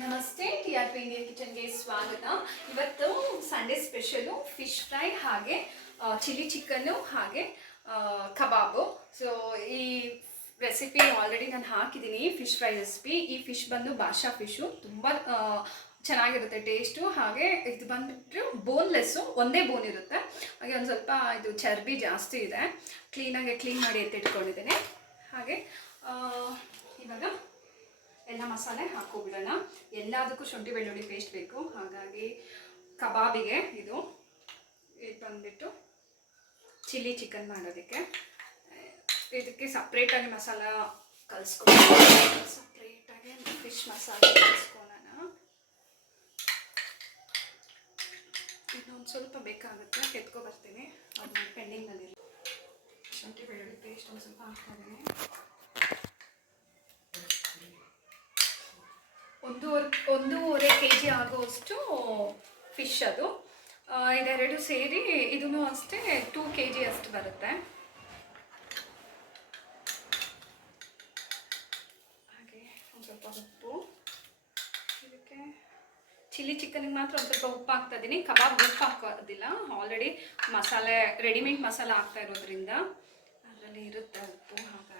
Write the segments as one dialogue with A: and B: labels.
A: ನಮಸ್ತೆ T R P Indian ಕಿಚನ್ಗೆ ಸ್ವಾಗತ. ಇವತ್ತು ಸಂಡೇ ಸ್ಪೆಷಲು ಫಿಶ್ ಫ್ರೈ ಹಾಗೆ ಚಿಲ್ಲಿ ಚಿಕನ್ನು ಹಾಗೆ ಕಬಾಬು. ಸೊ ಈ ರೆಸಿಪಿ ಆಲ್ರೆಡಿ ನಾನು ಹಾಕಿದ್ದೀನಿ ಫಿಶ್ ಫ್ರೈ ರೆಸಿಪಿ ಈ ಫಿಶ್ ಬಂದು ಬಾಷಾ ಫಿಶು ತುಂಬ ಚೆನ್ನಾಗಿರುತ್ತೆ ಟೇಸ್ಟು ಹಾಗೆ ಇದು ಬಂದುಬಿಟ್ಟು ಬೋನ್ಲೆಸ್ಸು ಒಂದೇ ಬೋನ್ ಇರುತ್ತೆ. ಹಾಗೆ ಒಂದು ಸ್ವಲ್ಪ ಇದು ಚರ್ಬಿ ಜಾಸ್ತಿ ಇದೆ. ಕ್ಲೀನಾಗಿ ಕ್ಲೀನ್ ಮಾಡಿ ಎತ್ತಿಟ್ಕೊಂಡಿದ್ದೀನಿ. ಹಾಗೆ ಇವಾಗ ಎಲ್ಲ ಮಸಾಲೆ ಹಾಕೋಬಿಡೋಣ ಎಲ್ಲದಕ್ಕೂ ಶುಂಠಿ, ಬೆಳ್ಳುಳ್ಳಿ ಪೇಸ್ಟ್ ಬೇಕು. ಹಾಗಾಗಿ ಕಬಾಬಿಗೆ ಇದು. ಇದು ಬಂದ್ಬಿಟ್ಟು ಚಿಲ್ಲಿ ಚಿಕನ್ ಮಾಡೋದಕ್ಕೆ. ಇದಕ್ಕೆ ಸಪ್ರೇಟಾಗಿ ಮಸಾಲ ಕಲಿಸ್ಕೊಂಡು ಸಪ್ರೇಟಾಗಿ ಫಿಶ್ ಮಸಾಲೆ ಕಲಿಸ್ಕೊಳ್ಳೋಣ ಇನ್ನೊಂದು ಸ್ವಲ್ಪ ಬೇಕಾಗುತ್ತೆ. ಎತ್ಕೊ ಬರ್ತೀನಿ ಅದನ್ನ ಪೆಂಡಿಂಗಲ್ಲಿ ಶುಂಠಿ, ಬೆಳ್ಳುಳ್ಳಿ ಪೇಸ್ಟ್ ಒಂದು ಸ್ವಲ್ಪ ಹಾಕ್ತಾ ಒಂದೂವರೆ ಒಂದೂವರೆ ಕೆ ಜಿ ಆಗುವಷ್ಟು ಫಿಶ್ ಅದು ಇದೆರಡು ಸೇರಿ ಇದೂ ಅಷ್ಟೇ ಟೂ ಕೆ ಜಿ ಅಷ್ಟು ಬರುತ್ತೆ. ಹಾಗೆ ಒಂದು ಸ್ವಲ್ಪ ಉಪ್ಪು. ಇದಕ್ಕೆ ಚಿಲ್ಲಿ ಚಿಕನಿಗೆ ಮಾತ್ರ ಒಂದು ಸ್ವಲ್ಪ ಉಪ್ಪು ಹಾಕ್ತಾ ಇದ್ದೀನಿ. ಕಬಾಬ್ ಉಪ್ಪು ಹಾಕೋದಿಲ್ಲ. ಆಲ್ರೆಡಿ ಮಸಾಲೆ ರೆಡಿಮೇಡ್ ಮಸಾಲೆ ಹಾಕ್ತಾ ಇರೋದ್ರಿಂದ ಅದರಲ್ಲಿ ಇರುತ್ತೆ ಉಪ್ಪು ಹಾಗಾಗಿ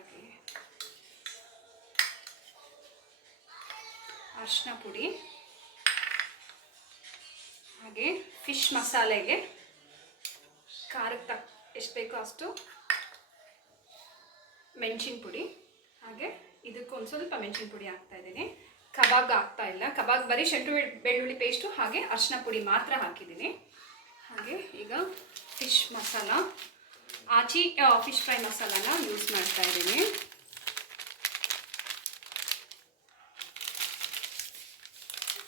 A: ಅರಿಶಿನ ಪುಡಿ, ಹಾಗೆ ಫಿಶ್ ಮಸಾಲೆಗೆ ಖಾರಕ್ಕೆ ತಕ್ಕ ಎಷ್ಟು ಬೇಕೋ ಅಷ್ಟು ಮೆಣಸಿನ ಪುಡಿ, ಹಾಗೆ ಇದಕ್ಕೆ ಒಂದು ಸ್ವಲ್ಪ ಮೆಣಸಿನ ಪುಡಿ ಹಾಕ್ತಾ ಇದ್ದೀನಿ. ಕಬಾಬ್ ಹಾಕ್ತಾ ಇಲ್ಲ. ಕಬಾಬ್ ಬರೀ ಶೆಂಟು ಬೆಳ್ಳುಳ್ಳಿ ಪೇಸ್ಟು ಹಾಗೆ ಅರಿಶಿನ ಪುಡಿ ಮಾತ್ರ ಹಾಕಿದ್ದೀನಿ. ಹಾಗೆ ಈಗ fish masala, Aachi fish fry ಮಸಾಲಾನ use ಮಾಡ್ತಾ ಇದ್ದೀನಿ ಏನಮ್ಮ ಕಾವ್ಯ ಕಾವ್ಯ ಮೇಡಮ್
B: ಏನ್ ಮಾಡ್ತಾ ಇದೀಯಾ
A: ನಾನು ಕಬಾಬು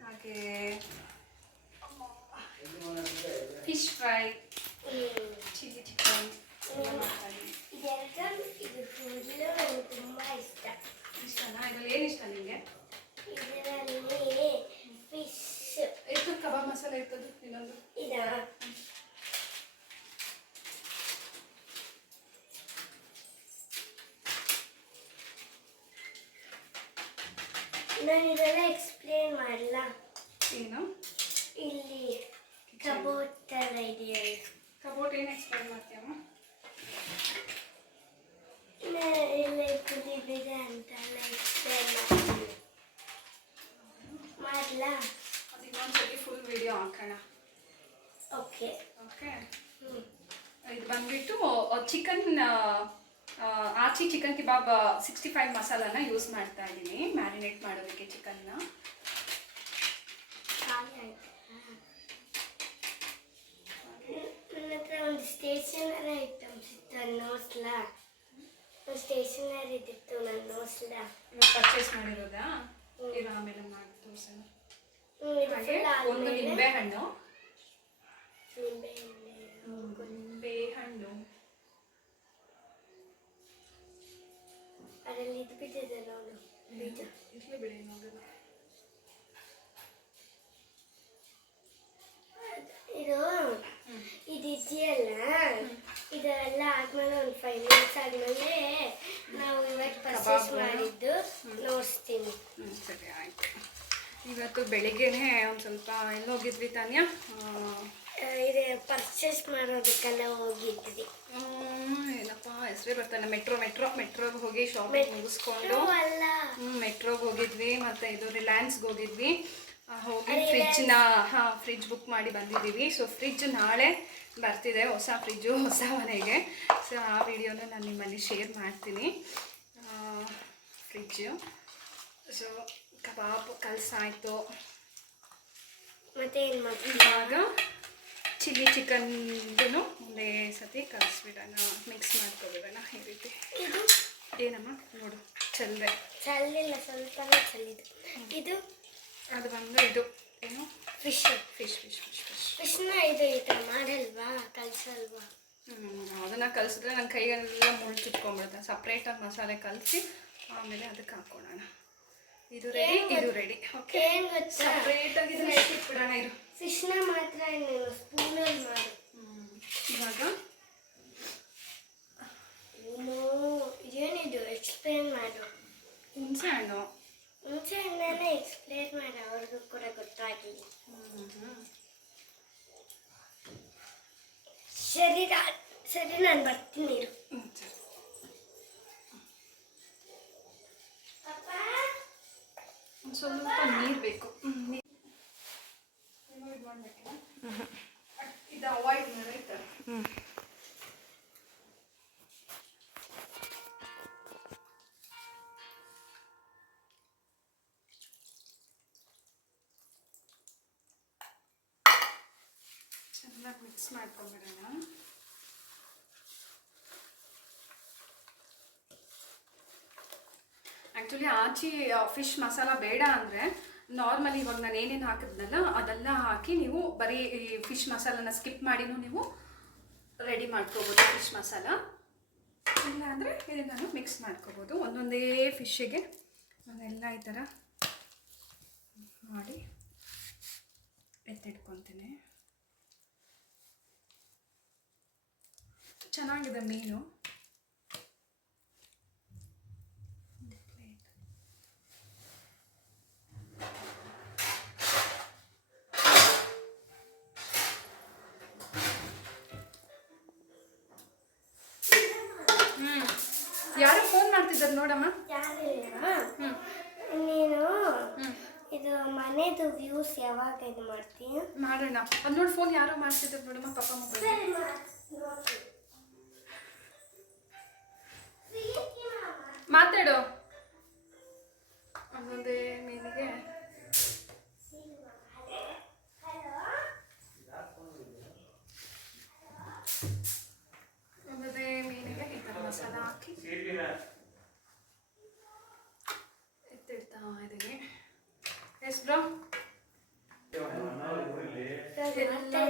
A: ಹಾಗೆ ಫಿಶ್ ಫ್ರೈ ಚಿಲ್ಲಿ ಚಿಕನ್ ಎಲ್ಲ ಮಾಡ್ತಾಯಿದ್ದೀನಿ
B: ಇದೆರಡು ಇದು ಫುಲ್ಲು ನನಗೆ ತುಂಬಾ ಇಷ್ಟ
A: ಇಷ್ಟನಾ? ಇದ್ರಲ್ಲಿ ಏನು ಇಷ್ಟ ನಿಮಗೆ
B: ಇದರಲ್ಲಿ ಫಿಶ್
A: ಎಷ್ಟು ಕಬಾಬ್ ಮಸಾಲೆ ಇರ್ತದೆ ಇನ್ನೊಂದು?
B: ಇಲ್ಲ ನಾನು ಇದೆಲ್ಲ ಎಕ್ಸ್ಪ್ಲೇನ್ ಮಾಡಲ್ಲ
A: ಏನು?
B: ಇಲ್ಲಿ ಕಬೋಟ್ ಥರ ಇದೆಯಲ್ಲ.
A: ಕಬೋಟ್ ಏನು ಎಕ್ಸ್ಪ್ಲೈನ್ ಮಾಡ್ತೀಯಮ್ಮ?
B: ನಾನು ಇಲ್ಲಿ ಕುದಿದಿದೆ ಅಂತೆಲ್ಲ ಎಕ್ಸ್ಪ್ಲೇನ್ ಮಾಡ್ತೀನಿ ಮಾಡಲಾ
A: ಅದು ಇನ್ನೊಂದ್ಸತಿ ಫುಲ್ ವಿಡಿಯೋ ಹಾಕೋಣ
B: ಓಕೆ
A: ಓಕೆ ಇದು ಬಂದ್ಬಿಟ್ಟು chicken Aachi chicken kebab sixty five ಮಸಾಲಾನ use ಮಾಡ್ತಾ ಇದ್ದೀನಿ ಮ್ಯಾರಿನೇಟ್ ಮಾಡೋದಕ್ಕೆ ಚಿಕನ್ನ
B: ನನ್ನ ಹತ್ರ ಒಂದು ಸ್ಟೇಷನರಿ ಐಟಮ್ಸ್ ಇತ್ತು ನೋಡ್ಲಾ ಸ್ಟೇಷನರಿ ಇದ್ದಿತ್ತು ನನ್ನ
A: ಇವಾಗ ಪರ್ಚೇಸ್ ಮಾಡಿರೋದಾ? ಇರ ಆಮೇಲೆ ಮಾಡಿ ತೋರಿಸೋಣ. ಹಾಗೆ ಒಂದು ನಿಂಬೆ ಹಣ್ಣು.
B: ನಿಂಬೆ ಹಣ್ಣು. ಅದರಲ್ಲಿ ಇದು ಬಿದ್ದಿದೆ ನೋಡು ಬೀಜ.
A: ಇರ್ಲಿ ಬಿಡಿ ನೋಡೋಣ.
B: ಇದು ಇದು ಇದೆಯಲ್ಲ ಇದೆಲ್ಲ ಆದ್ಮೇಲೆ ಒಂದು ಫೈವ್ ಮಿನಿಟ್ಸ್ ಆದ್ಮೇಲೆ ಪರ್ಚೇಸ್. ಮಾಡಿದ್ದು ನೋಡಿಸ್ತೀನಿ.
A: ಹ್ಞೂ ಸರಿ ಆಯಿತು. ಇವತ್ತು ಬೆಳಿಗ್ಗೆನೇ ಒಂದು ಸ್ವಲ್ಪ ಎಲ್ಲಿ ಹೋಗಿದ್ವಿ ತಾನ್ಯ
B: ಇದು ಪರ್ಚೇಸ್ ಮಾಡೋದಕ್ಕೆಲ್ಲ ಹೋಗಿದ್ವಿ.
A: ಏನಪ್ಪಾ ಹೆಸರೇ ಬರ್ತಾನೆ ಮೆಟ್ರೋ ಮೆಟ್ರೋ ಮೆಟ್ರೋಗೆ ಹೋಗಿ ಶಾಪಿಂಗ್ ಮುಗಿಸ್ಕೊಂಡು ಮೆಟ್ರೋಗೆ ಹೋಗಿದ್ವಿ ಮತ್ತೆ ಇದು ರಿಲಯನ್ಸ್ಗೆ ಹೋಗಿದ್ವಿ. ಹೋಗಿ. ಫ್ರಿಜ್ನ ಹಾಂ ಫ್ರಿಜ್ ಬುಕ್ ಮಾಡಿ ಬಂದಿದ್ದೀವಿ. ಸೊ ಫ್ರಿಜ್ ನಾಳೆ ಬರ್ತಿದೆ ಹೊಸ ಫ್ರಿಜ್ಜು ಹೊಸ ಮನೆಗೆ. ಸೊ ಆ ವಿಡಿಯೋನ ನಾನು ನಿಮ್ಮಲ್ಲಿ ಶೇರ್ ಮಾಡ್ತೀನಿ. ಫ್ರಿಜ್ಜು. ಸೊ ಕಬಾಬ್ ಕಲ್ಸಾಯಿತು.
B: ಮತ್ತೆ ಏನು ಮಾಡ್ತೀವಿ
A: ಇವಾಗ ಚಿಲ್ಲಿ ಚಿಕನ್ದು ಒಂದೇ ಸತಿ ಕಲಿಸ್ಬಿಡೋಣ. ಮಿಕ್ಸ್ ಮಾಡ್ಕೊಬಿಡೋಣ ಈ ರೀತಿ.
B: ಇದು?
A: ಏನಮ್ಮ? ನೋಡು ಚಂದೆ.
B: ಚಲ್ಲಿಲ್ಲ ಸ್ವಲ್ಪ ಚಲ್ಲಿದು ಇದು?
A: ಅದು ಬಂದು ಇದು. ಏನು?
B: Fish.
A: Fish fish fish fish.
B: ಫಿಶ್ನ ಇದು ಈ ಥರ ಮಾಡಲ್ವಾ? ಕಲ್ಸಲ್ವಾ?
A: ಅದನ್ನು ಕಲಿಸಿದ್ರೆ ನನ್ನ ಕೈಯಲ್ಲೆಲ್ಲ ಮುಳ್ಳು ಚುಟ್ಕೊಂಡ್ಬಿಡುತ್ತೆ ಸಪ್ರೇಟಾಗಿ ಮಸಾಲೆ ಕಲಸಿ ಆಮೇಲೆ ಅದಕ್ಕೆ ಹಾಕೋಣ ಇದು ರೆಡಿ ಇದು ರೆಡಿ ಓಕೆ
B: ಏನು ಗೊತ್ತಾ
A: ಸಪ್ರೇಟಾಗಿ ಇದನ್ನ ಎತ್ತಿಟ್ಬಿಡೋಣ ಇರು.
B: ಫಿಶ್ನ ಮಾತ್ರ ನೀನು ಸ್ಪೂನಲ್ಲಿ ಮಾಡು.
A: ಇವಾಗ?
B: ಏನು ಏನಿದು? ಎಕ್ಸ್ಪ್ಲೇನ್ ಮಾಡು.
A: ಹುಣಸೆ ಹಣ್ಣು.
B: ಹುಣಸೆ ಹಣ್ಣನ್ನ ಎಕ್ಸ್ಪ್ಲೇನ್ ಮಾಡು ಅವ್ರಿಗೂ ಕೂಡ ಗೊತ್ತಾಗಿಲ್ಲ ಸರಿ ಸರಿ ನಾನು ಬರ್ತೀನಿ ಇರು.
A: ಸ್ವಲ್ಪ ನೀರು ಬೇಕು. ಚೆನ್ನಾಗಿ ಮಿಕ್ಸ್ ಮಾಡ್ಕೊಂಬಿಡೋಣ. ಆ್ಯಕ್ಚುಲಿ ಆಚಿ ಫಿಶ್ ಮಸಾಲ ಬೇಡ ಅಂದರೆ ನಾರ್ಮಲಿ ಇವಾಗ ನಾನು ಏನೇನು ಹಾಕಿದ್ನಲ್ಲ, ಅದೆಲ್ಲ ಹಾಕಿ ನೀವು ಬರೀ ಈ ಫಿಶ್ ಮಸಾಲನ ಸ್ಕಿಪ್ ಮಾಡಿನೂ ನೀವು ರೆಡಿ ಮಾಡ್ಕೋಬೋದು ಫಿಶ್ ಮಸಾಲ. ಇಲ್ಲ ಅಂದರೆ ಇದನ್ನು ಮಿಕ್ಸ್ ಮಾಡ್ಕೋಬೋದು. ಒಂದೊಂದೇ ಫಿಶ್ಶಿಗೆ ನಾನೆಲ್ಲ ಈ ಥರ ಮಾಡಿ ಎತ್ತಿಟ್ಕೊತೀನಿ ಚೆನ್ನಾಗಿದೆ ಮೀನು. ಯಾರೋ ಫೋನ್ ಮಾಡ್ತಿದ್ದಾರೆ ನೋಡಮ್ಮ.
B: ಯಾರಿಲ್ಲ. ನೀನು ಇದು ಮನೆದು ವ್ಯೂಸ್ ಯಾವಾಗ ಇದು ಮಾಡ್ತೀನಿ
A: ಮಾಡೋಣ. ಅದು ನೋಡಿ ಫೋನ್ ಯಾರೋ ಮಾಡ್ತಿದ್ದಾರೆ ನೋಡಮ್ಮ ಪಾಪ ಮೊಬೈಲ್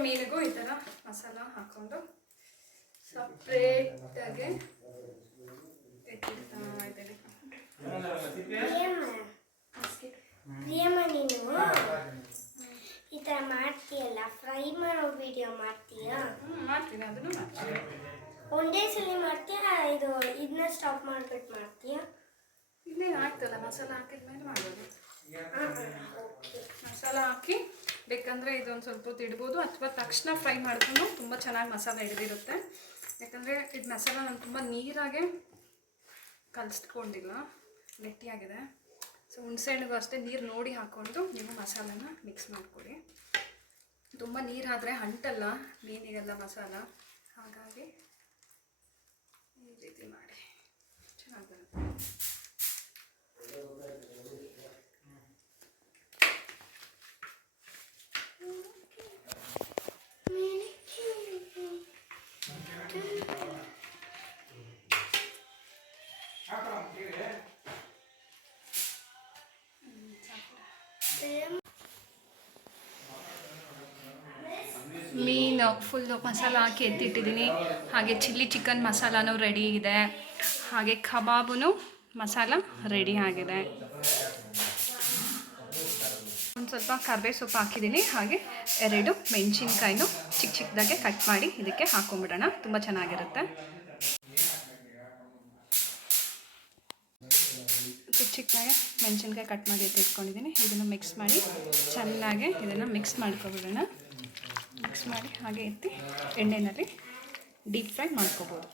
A: ಮೀನಿಗೂ ಈ ಥರ ಮಸಾಲ ಹಾಕೊಂಡು ಸಪ್ರೇಟಾಗಿ ಎತ್ತಿಡ್ತಾ
B: ಪ್ರಿಯಮ್ಮ ಪ್ರಿಯಮ್ಮ ನೀನು? ಈ ಥರ ಮಾಡ್ತೀಯಲ್ಲ? ಫ್ರೈ ಮಾಡೋ ವಿಡಿಯೋ ಮಾಡ್ತೀಯಾ?
A: ಹ್ಞೂ ಮಾಡ್ತೀನಿ ಅದನ್ನು ಮಾಡ್ತೀನಿ.
B: ಒಂದೇ ಸಲ ಮಾಡ್ತೀಯಾ? ಇದು ಇದನ್ನ ಸ್ಟಾಪ್ ಮಾಡ್ಬಿಟ್ಟು ಮಾಡ್ತೀಯಾ?
A: ಇನ್ನೇನು ಆಗ್ತಲ್ಲ? ಮಸಾಲ ಹಾಕಿದ್ಮೇಲೆ ಮಾಡೋದು. ಮಸಾಲ ಹಾಕಿ ಬೇಕಂದರೆ ಇದೊಂದು ಸ್ವಲ್ಪ ಹೊತ್ತು ಇಡ್ಬೋದು. ಅಥವಾ ತಕ್ಷಣ ಫ್ರೈ ಮಾಡಿದ್ರು ತುಂಬ ಚೆನ್ನಾಗಿ ಮಸಾಲ ಹಿಡಿದಿರುತ್ತೆ. ಯಾಕಂದರೆ ಇದು ಮಸಾಲ ನಾನು ತುಂಬ ನೀರಾಗೆ ಕಲಿಸ್ಕೊಂಡಿಲ್ಲ. ಗಟ್ಟಿಯಾಗಿದೆ. ಸೊ, ಹುಣಸೆಹಣ್ಣಿಗೂ ಅಷ್ಟೇ ನೀರು ನೋಡಿ ಹಾಕ್ಕೊಂಡು ನೀವು ಮಸಾಲನ ಮಿಕ್ಸ್ ಮಾಡಿಕೊಡಿ ತುಂಬ ನೀರಾದರೆ ಅಂಟಲ್ಲ ಮೀನಿಗೆಲ್ಲ ಮಸಾಲ. ಹಾಗಾಗಿ ಈ ರೀತಿ ಮಾಡಿ. ಚೆನ್ನಾಗಿ ಬರುತ್ತೆ. ಮೀನು ಫುಲ್ಲು ಮಸಾಲ ಹಾಕಿ ಎತ್ತಿಟ್ಟಿದ್ದೀನಿ. ಹಾಗೆ ಚಿಲ್ಲಿ ಚಿಕನ್ ಮಸಾಲನೂ ರೆಡಿ ಇದೆ. ಹಾಗೆ ಕಬಾಬು ಮಸಾಲ ರೆಡಿ ಆಗಿದೆ. ಒಂದು ಸ್ವಲ್ಪ ಕರ್ಬೇವು ಸೊಪ್ಪು ಹಾಕಿದ್ದೀನಿ. ಹಾಗೆ ಎರಡು ಮೆಣಸಿನ್ಕಾಯಿನೂ ಚಿಕ್ಕ ಚಿಕ್ಕದಾಗೆ ಕಟ್ ಮಾಡಿ ಇದಕ್ಕೆ ಹಾಕೊಂಬಿಡೋಣ ತುಂಬ ಚೆನ್ನಾಗಿರುತ್ತೆ. ಚಿಕ್ಕ ಚಿಕ್ಕದಾಗೆ ಮೆಣಸಿನ್ಕಾಯಿ ಕಟ್ ಮಾಡಿ ಎತ್ತಿಟ್ಕೊಂಡಿದ್ದೀನಿ ಇದನ್ನು ಮಿಕ್ಸ್ ಮಾಡಿ ಚೆನ್ನಾಗಿ ಇದನ್ನು ಮಿಕ್ಸ್ ಮಾಡ್ಕೊಬಿಡೋಣ. ಮಿಕ್ಸ್ ಮಾಡಿ ಹಾಗೆ ಎತ್ತಿ ಎಣ್ಣೆಯಲ್ಲಿ ಡೀಪ್ ಫ್ರೈ ಮಾಡ್ಕೋಬೋದು.